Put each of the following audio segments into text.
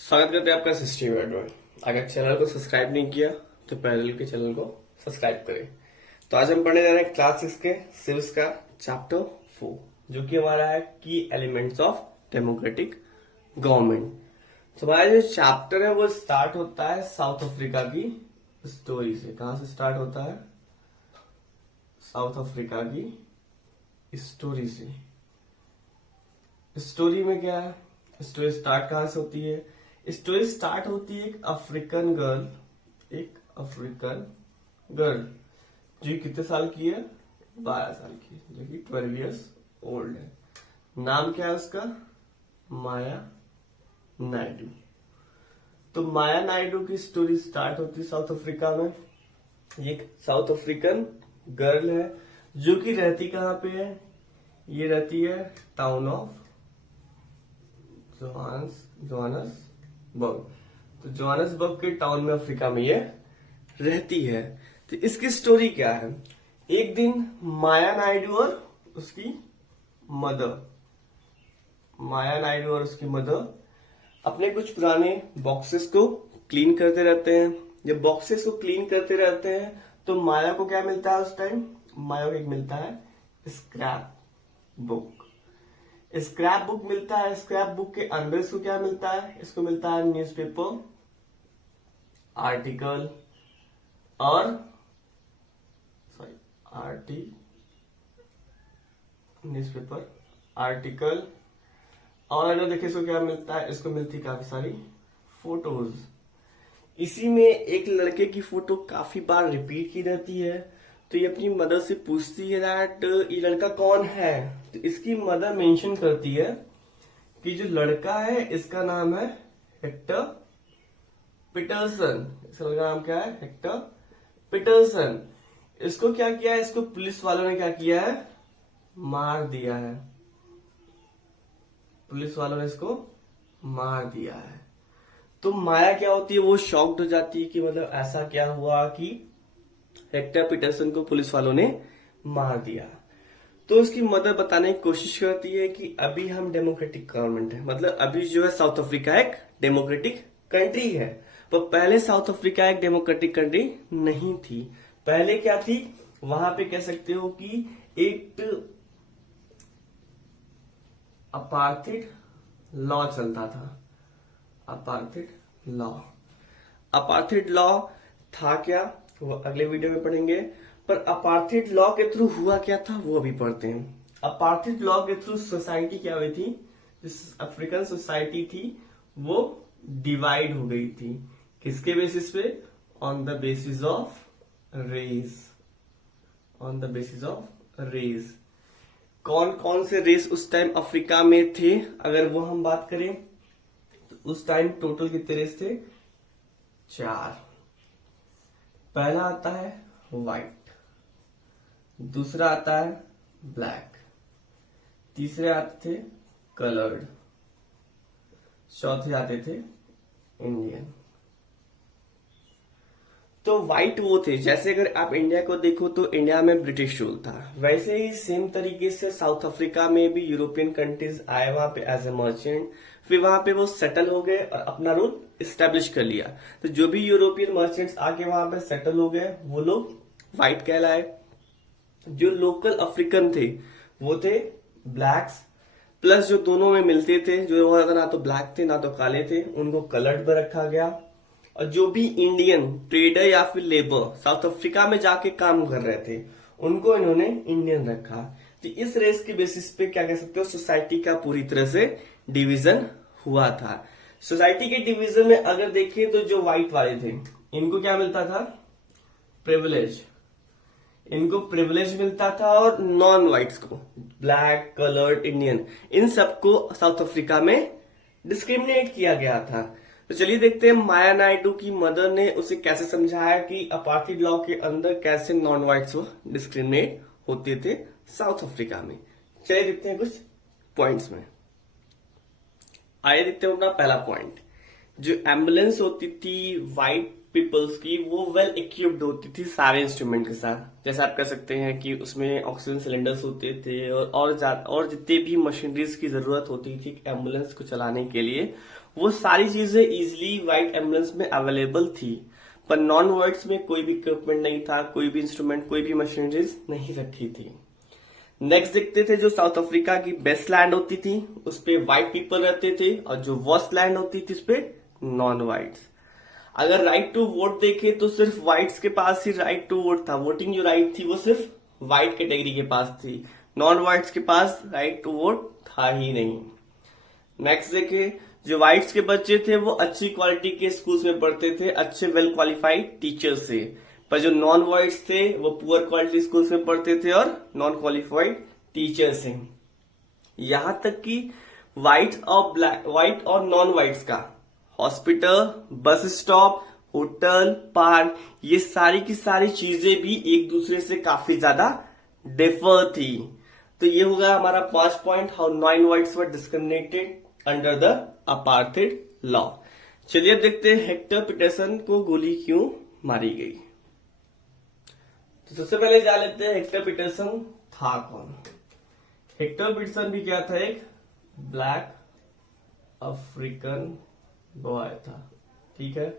स्वागत करते हैं आपका सिस्टम में। अगर चैनल को सब्सक्राइब नहीं किया तो पहले के चैनल को सब्सक्राइब करें। तो आज हम पढ़ने जा रहे हैं क्लास 6 के सिविक्स का चैप्टर 4, जो कि हमारा है की एलिमेंट्स ऑफ डेमोक्रेटिक गवर्नमेंट। तो हमारा जो चैप्टर है वो स्टार्ट होता है साउथ अफ्रीका की स्टोरी से। कहां से स्टार्ट होता है? साउथ अफ्रीका की स्टोरी से। स्टोरी में क्या है? स्टोरी स्टार्ट कहां से होती है? स्टोरी स्टार्ट होती है एक अफ्रीकन गर्ल जो कितने साल की है? 12 साल की, जो कि 12 इयर्स ओल्ड है। नाम क्या है उसका? माया नायडू। तो माया नायडू की स्टोरी स्टार्ट होती है साउथ अफ्रीका में। ये एक साउथ अफ्रीकन गर्ल है जो कि रहती कहां पे है? ये रहती है टाउन ऑफ जोहान्सबर्ग। तो जोहान्सबर्ग के टाउन में अफ्रीका में ये रहती है। तो इसकी स्टोरी क्या है? एक दिन माया नायडू और उसकी मदर अपने कुछ पुराने बॉक्सेस को क्लीन करते रहते हैं। जब बॉक्सेस को क्लीन करते रहते हैं तो माया को क्या मिलता है उस टाइम? माया को एक मिलता है स्क्रैप बुक मिलता है। स्क्रैप बुक के अंदर इसको क्या मिलता है? इसको मिलता है न्यूज़पेपर आर्टिकल और अगर देखिए इसको क्या मिलता है? इसको मिलती काफी सारी फोटोज। इसी में एक लड़के की फोटो काफी बार रिपीट की रहती है। तो ये अपनी मदर से पूछती है दैट ये लड़का कौन है। तो इसकी मदर मेंशन करती है कि जो लड़का है इसका नाम है हेक्टर पीटरसन। इसका लड़का नाम क्या है? Hector Pieterson. इसको क्या किया है? इसको पुलिस वालों ने क्या किया है? मार दिया है। पुलिस वालों ने इसको मार दिया है। तो माया क्या होती है? वो शॉक्ड हो जाती है कि मतलब ऐसा क्या हुआ कि हेक्टर पीटरसन को पुलिस वालों ने मार दिया। तो उसकी मदर बताने की कोशिश करती है कि अभी हम डेमोक्रेटिक गवर्नमेंट है, मतलब अभी जो है साउथ अफ्रीका एक डेमोक्रेटिक कंट्री है। पर पहले साउथ अफ्रीका एक डेमोक्रेटिक कंट्री नहीं थी। पहले क्या थी? वहां पे कह सकते हो कि एक अपार्थिड लॉ चलता था। अपार्थिड लॉ था क्या, वो अगले वीडियो में पढ़ेंगे। पर अपार्थिड लॉ के थ्रू हुआ क्या था वो अभी पढ़ते हैं। अपार्थिड लॉ के थ्रू सोसाइटी क्या हुई थी? जिस अफ्रीकन सोसाइटी थी वो डिवाइड हो गई थी। किसके बेसिस पे? On the basis of race. कौन कौन से रेस उस टाइम अफ्रीका में थे अगर वो हम बात करें तो उस टाइम टोटल कितने रेस थे? 4। पहला आता है व्हाइट, दूसरा आता है ब्लैक, तीसरे आते थे कलर्ड, चौथे आते थे इंडियन। तो व्हाइट वो थे, जैसे अगर आप इंडिया को देखो तो इंडिया में ब्रिटिश रूल था, वैसे ही सेम तरीके से साउथ अफ्रीका में भी यूरोपियन कंट्रीज आए वहां पे एज ए मर्चेंट। फिर वहां पे वो सेटल हो गए और अपना रूल स्टेब्लिश कर लिया। तो जो भी यूरोपियन मर्चेंट्स आके वहां पे सेटल हो गए वो लोग व्हाइट कहलाए। जो लोकल अफ्रीकन थे वो थे ब्लैक्स। प्लस जो दोनों में मिलते थे, जो ना तो ब्लैक थे ना तो काले थे, उनको कलर्ड पर रखा गया। और जो भी इंडियन ट्रेडर या फिर लेबर साउथ अफ्रीका में जाके काम कर रहे थे उनको इन्होंने इंडियन रखा। तो इस रेस के बेसिस पे क्या कह सकते हो, सोसाइटी का पूरी तरह से डिवीजन हुआ था। सोसाइटी के डिवीजन में अगर देखें तो जो व्हाइट वाले थे इनको क्या मिलता था? प्रिविलेज। इनको प्रिविलेज मिलता था। और नॉन व्हाइट्स को, ब्लैक, कलर्ड, इंडियन, इन सबको साउथ अफ्रीका में डिस्क्रिमिनेट किया गया था। तो चलिए देखते हैं माया नायडू की मदर ने उसे कैसे समझाया कि अपार्थिड लॉ के अंदर कैसे नॉन व्हाइट्स डिस्क्रिमिनेट होते थे साउथ अफ्रीका में। चलिए देखते हैं कुछ पॉइंट्स में। आइए देखते हैं अपना पहला पॉइंट। जो एम्बुलेंस होती थी व्हाइट पीपल्स की वो वेल इक्विप्ड होती थी सारे इंस्ट्रूमेंट के साथ। जैसे आप कह सकते हैं कि उसमें ऑक्सीजन सिलेंडर्स होते थे और जितने भी मशीनरीज की जरूरत होती थी एम्बुलेंस को चलाने के लिए वो सारी चीजें इजिली व्हाइट एम्बुलेंस में अवेलेबल थी, पर नॉन व्हाइट्स में कोई भी इक्विपमेंट नहीं था, कोई भी इंस्ट्रूमेंट, कोई भी मशीनरीज नहीं रखी थी। नेक्स्ट देखते थे, जो साउथ अफ्रीका की बेस्ट लैंड होती थी उस पे व्हाइट पीपल रहते थे, और जो वर्स्ट लैंड होती थी उस पे नॉन व्हाइट्स। अगर राइट टू वोट देखे तो सिर्फ व्हाइट्स के पास ही राइट टू वोट था, वोटिंग जो राइट थी वो सिर्फ व्हाइट कैटेगरी के पास थी, नॉन व्हाइट्स के पास राइट टू वोट था ही नहीं। नेक्स्ट देखे, जो व्हाइट्स के बच्चे थे वो अच्छी क्वालिटी के स्कूल्स में पढ़ते थे, अच्छे वेल क्वालिफाइड टीचर से, पर जो नॉन व्हाइट्स थे वो पुअर क्वालिटी स्कूल्स में पढ़ते थे और नॉन क्वालिफाइड टीचर से। यहां तक कि व्हाइट और नॉन व्हाइट्स का hospital, bus stop, hotel, park, ये सारी की सारी चीजें भी एक दूसरे से काफी ज्यादा डिफर थी। तो ये होगा हमारा 5 point, how non whites were discriminated under the apartheid law. चलिए अब देखते हैं हेक्टर पीटरसन को गोली क्यों मारी गई। तो सबसे पहले जान लेते हैं हेक्टर पीटरसन था कौन। हेक्टर पीटरसन भी क्या था, एक ब्लैक अफ्रीकन बॉय था, ठीक है।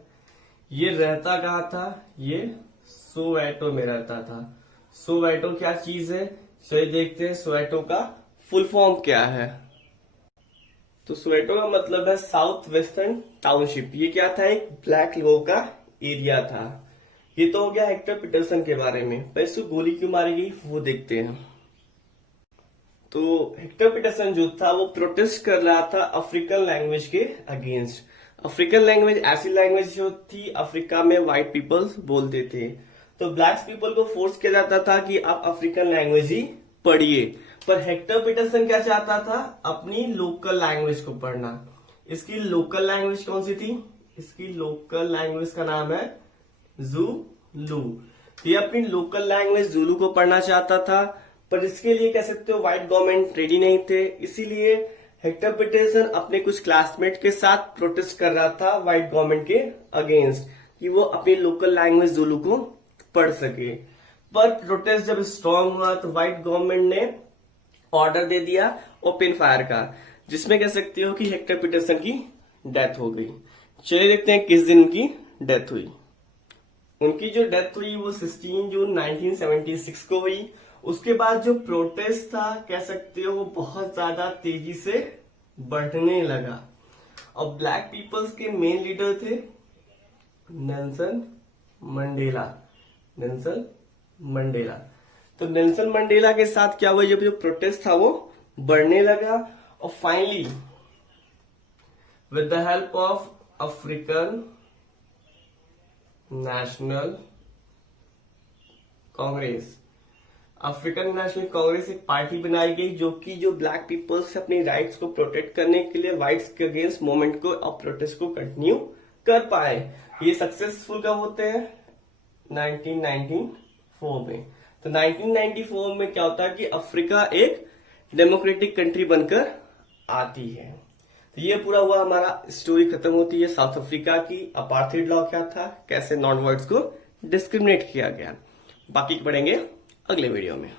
ये रहता कहाँ था, ये सोवेटो में रहता था। सोवेटो क्या चीज है, चलिए देखते हैं सोवेटो का फुल फॉर्म क्या है। तो सोवेटो का मतलब है साउथ वेस्टर्न टाउनशिप। ये क्या था, एक ब्लैक लोगों का एरिया था। ये तो हो गया हेक्टर पीटरसन के बारे में, पर इसको गोली क्यों मारी गई वो देखते हैं। तो हेक्टर पीटरसन जो था वो प्रोटेस्ट कर रहा था अफ्रीकन लैंग्वेज के अगेंस्ट। अफ्रीकन लैंग्वेज ऐसी लैंग्वेज जो थी अफ्रीका में व्हाइट पीपल्स बोलते थे, तो ब्लैक्स पीपल को फोर्स किया जाता था कि आप अफ्रीकन लैंग्वेज ही पढ़िए। पर हेक्टर पीटरसन क्या चाहता था, अपनी लोकल लैंग्वेज को पढ़ना। इसकी लोकल लैंग्वेज कौन सी थी, इसकी लोकल लैंग्वेज का नाम है ज़ूलू। ये अपनी लोकल लैंग्वेज ज़ूलू को पढ़ना चाहता था, पर इसके लिए कह सकते हो व्हाइट गवर्नमेंट रेडी नहीं थे। इसीलिए हेक्टर पीटरसन अपने कुछ क्लासमेट के साथ प्रोटेस्ट कर रहा था व्हाइट गवर्नमेंट के अगेंस्ट, कि वो अपनी लोकल लैंग्वेज ज़ूलू को पढ़ सके। पर प्रोटेस्ट जब स्ट्रांग हुआ तो व्हाइट गवर्नमेंट ने ऑर्डर दे दिया ओपन फायर का, जिसमें कह सकते हो कि हेक्टर पीटरसन की डेथ हो गई। चलिए देखते हैं किस दिन उनकी डेथ हुई। उनकी जो डेथ हुई वो 16 जून 1976 को हुई। उसके बाद जो प्रोटेस्ट था कह सकते हो वो बहुत ज्यादा तेजी से बढ़ने लगा, और ब्लैक पीपल्स के मेन लीडर थे नेल्सन मंडेला। नेल्सन मंडेला, तो नेल्सन मंडेला के साथ क्या हुआ, जब जो प्रोटेस्ट था वो बढ़ने लगा, और finally with the help of African national Congress, African national Congress एक पार्टी बनाई गई जो कि जो ब्लैक पीपल्स से अपनी राइट्स को प्रोटेक्ट करने के लिए व्हाइट्स के अगेंस्ट मूवमेंट को और प्रोटेस्ट को कंटिन्यू कर पाए। ये सक्सेसफुल कब होते हैं, 1994 में। तो 1994 में क्या होता है कि अफ्रीका एक डेमोक्रेटिक कंट्री बनकर आती है। तो ये पूरा हुआ, हमारा स्टोरी खत्म होती है साउथ अफ्रीका की। अपार्थाइड लॉ क्या था, कैसे नॉन व्हाइट्स को डिस्क्रिमिनेट किया गया। बाकी पढ़ेंगे अगले वीडियो में।